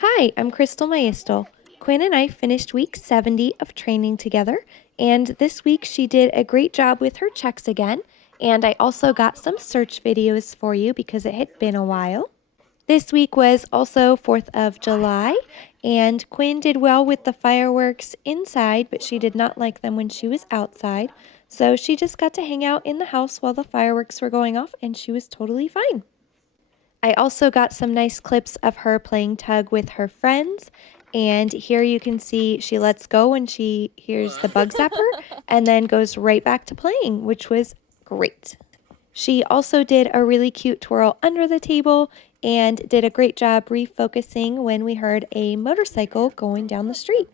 Hi, I'm Crystal Maestro. Quinn and I finished week 70 of training together, and this week she did a great job with her checks again. And I also got some search videos for you because it had been a while. This week was also 4th of July, and Quinn did well with the fireworks inside, but she did not like them when she was outside. So she just got to hang out in the house while the fireworks were going off, and she was totally fine. I also got some nice clips of her playing tug with her friends. And here you can see she lets go when she hears the bug zapper and then goes right back to playing, which was great. She also did a really cute twirl under the table and did a great job refocusing when we heard a motorcycle going down the street.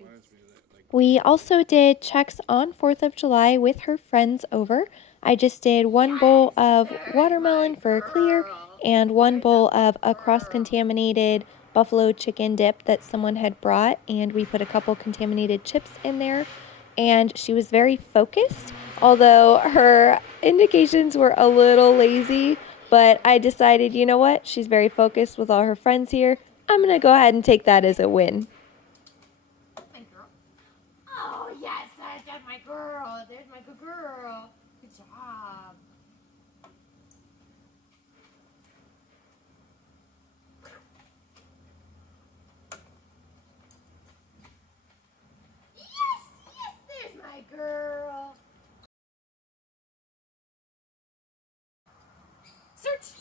We also did checks on 4th of July with her friends over. I just did one bowl of watermelon for clear and one bowl of a cross-contaminated buffalo chicken dip that someone had brought, and we put a couple contaminated chips in there. And she was very focused, although her indications were a little lazy, but I decided, you know what? She's very focused with all her friends here. I'm going to go ahead and take that as a win. My girl. Oh, yes, that's my girl. There's my good girl. Good job. Yes, yes, there's my girl. Search.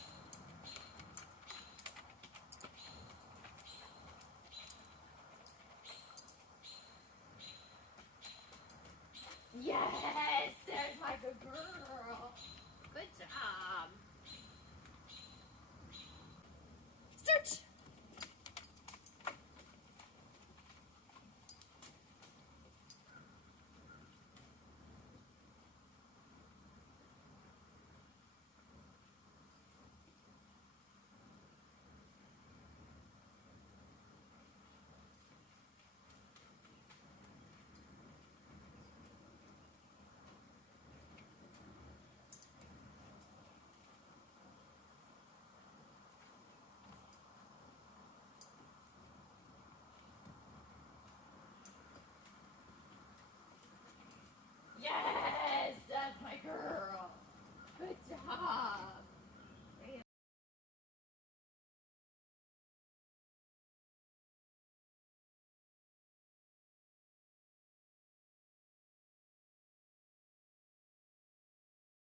Yes, there's my good girl. Good job. Search. Yes, that's my girl. Good job.